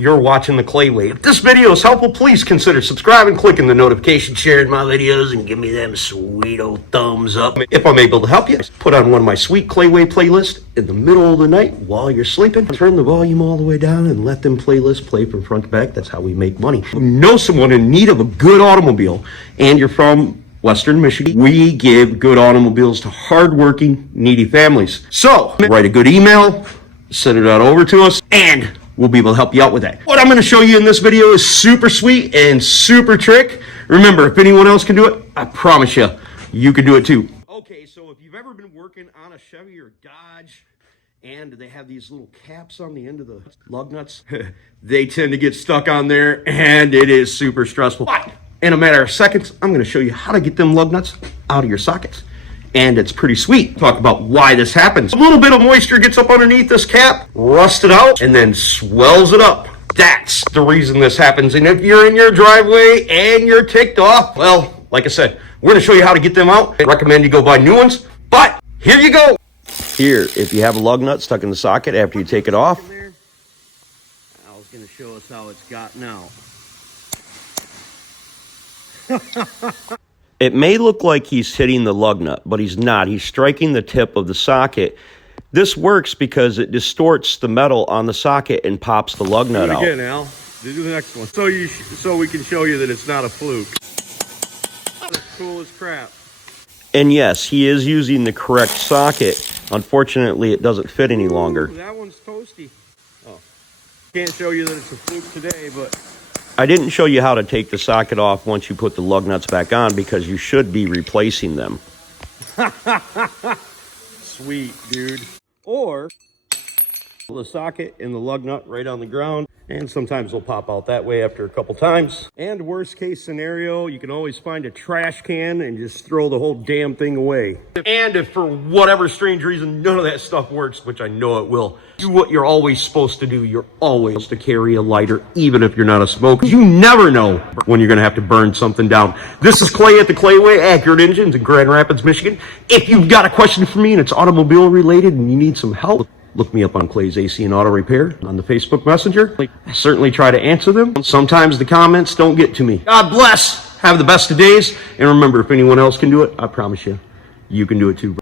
you're watching the Clayway. If this video is helpful, please consider subscribing, clicking the notification, sharing my videos, and give me them sweet old thumbs up. If I'm able to help you, put on one of my sweet Clayway playlists in the middle of the night while you're sleeping. Turn the volume all the way down and let them playlists play from front to back. That's how we make money. If you know someone in need of a good automobile and you're from Western Michigan, we give good automobiles to hardworking, needy families. So, write a good email, send it out over to us, and we'll be able to help you out with that. What I'm going to show you in this video is super sweet and super trick. Remember, if anyone else can do it, I promise you, you can do it too. Okay, so if you've ever been working on a Chevy or Dodge, and they have these little caps on the end of the lug nuts, they tend to get stuck on there, and it is super stressful. But in a matter of seconds, I'm going to show you how to get them lug nuts out of your sockets. And it's pretty sweet. Talk about why this happens. A little bit of moisture gets up underneath this cap, rusts it out, and then swells it up. That's the reason this happens. And if you're in your driveway and you're ticked off, well, like I said, we're going to show you how to get them out. I recommend you go buy new ones, but here you go. Here, if you have a lug nut stuck in the socket after you take it off, Al's going to show us how it's gotten out. It may look like he's hitting the lug nut, but he's not. He's striking the tip of the socket. This works because it distorts the metal on the socket and pops the lug nut out. Do it again, Al. Do the next one. So we can show you that it's not a fluke. That's cool as crap. And yes, he is using the correct socket. Unfortunately, it doesn't fit any longer. Ooh, that one's toasty. Oh, can't show you that it's a fluke today, but I didn't show you how to take the socket off once you put the lug nuts back on because you should be replacing them. Sweet, dude. Or the socket and the lug nut right on the ground, and sometimes they'll pop out that way after a couple times. And worst case scenario, you can always find a trash can and just throw the whole damn thing away. And if for whatever strange reason none of that stuff works, which I know it will, do what you're always supposed to do. You're always supposed to carry a lighter, even if you're not a smoker. You never know when you're going to have to burn something down. This is Clay at the Clayway, Accurate Engines in Grand Rapids, Michigan. If you've got a question for me and it's automobile related and you need some help, look me up on Clay's AC and Auto Repair on the Facebook Messenger. I certainly try to answer them. Sometimes the comments don't get to me. God bless. Have the best of days. And remember, if anyone else can do it, I promise you, you can do it too.